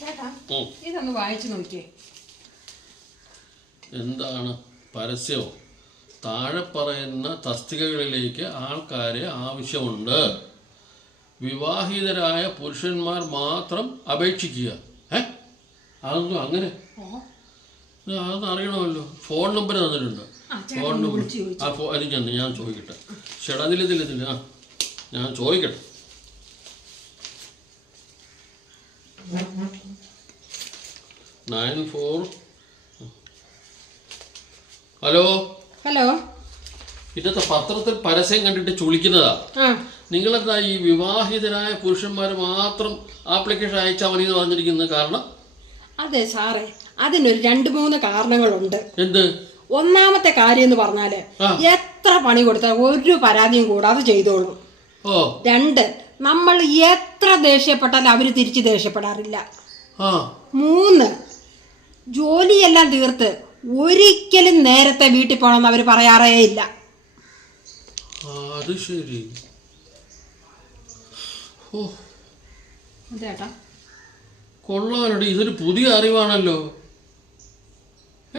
ചേട്ടാ. ഇതൊന്ന് വായിച്ചു നോക്കിയേ. എന്താണ് പരസ്യവും താഴെ പറയുന്ന തസ്തികകളിലേക്ക് ആൾക്കാരെ ആവശ്യമുണ്ട്. വിവാഹിതരായ പുരുഷന്മാർ മാത്രം അപേക്ഷിക്കുക. ഏ? അതൊന്നും അങ്ങനെ? അതൊന്നും അറിയണമല്ലോ. ഫോൺ നമ്പർ തന്നിട്ടുണ്ട്. Phone number. ആ ഫോ അതിന് ഞാൻ ചോദിക്കട്ടെ. ഇതിൽ ആ ഞാൻ ചോദിക്കട്ടെ. നയൻ ഫോർ ഹലോ ഹലോ ഇന്നത്തെ പത്രത്തിൽ പരസ്യം കണ്ടിട്ട് ചുളിക്കുന്നതാ. നിങ്ങളെന്താ ഈ വിവാഹിതരായ പുരുഷന്മാർ മാത്രം ആപ്ലിക്കേഷൻ അയച്ചാൽ മതി എന്ന് പറഞ്ഞിരിക്കുന്നത് കാരണം? അതെ സാറേ. അതിനൊരു രണ്ട് മൂന്ന് കാരണങ്ങളുണ്ട്. എന്ത്? ഒന്നാമത്തെ കാര്യം എന്ന് പറഞ്ഞാൽ എത്ര പണി കൊടുത്താൽ ഒരു പരാതിയും കൂടാതെ ചെയ്തോളും. രണ്ട് നമ്മൾ എത്ര ദേഷ്യപ്പെട്ടാലും അവർ തിരിച്ച് ദേഷ്യപ്പെടാറില്ല. മൂന്ന് ജോലിയെല്ലാം തീർത്ത് ഒരിക്കലും നേരത്തെ വീട്ടിൽ പോകണമെന്ന് അവർ പറയാറേ ഇല്ല. അത് ശരി. കൊള്ളാനടി ഇതൊരു പുതിയ അറിവാണല്ലോ.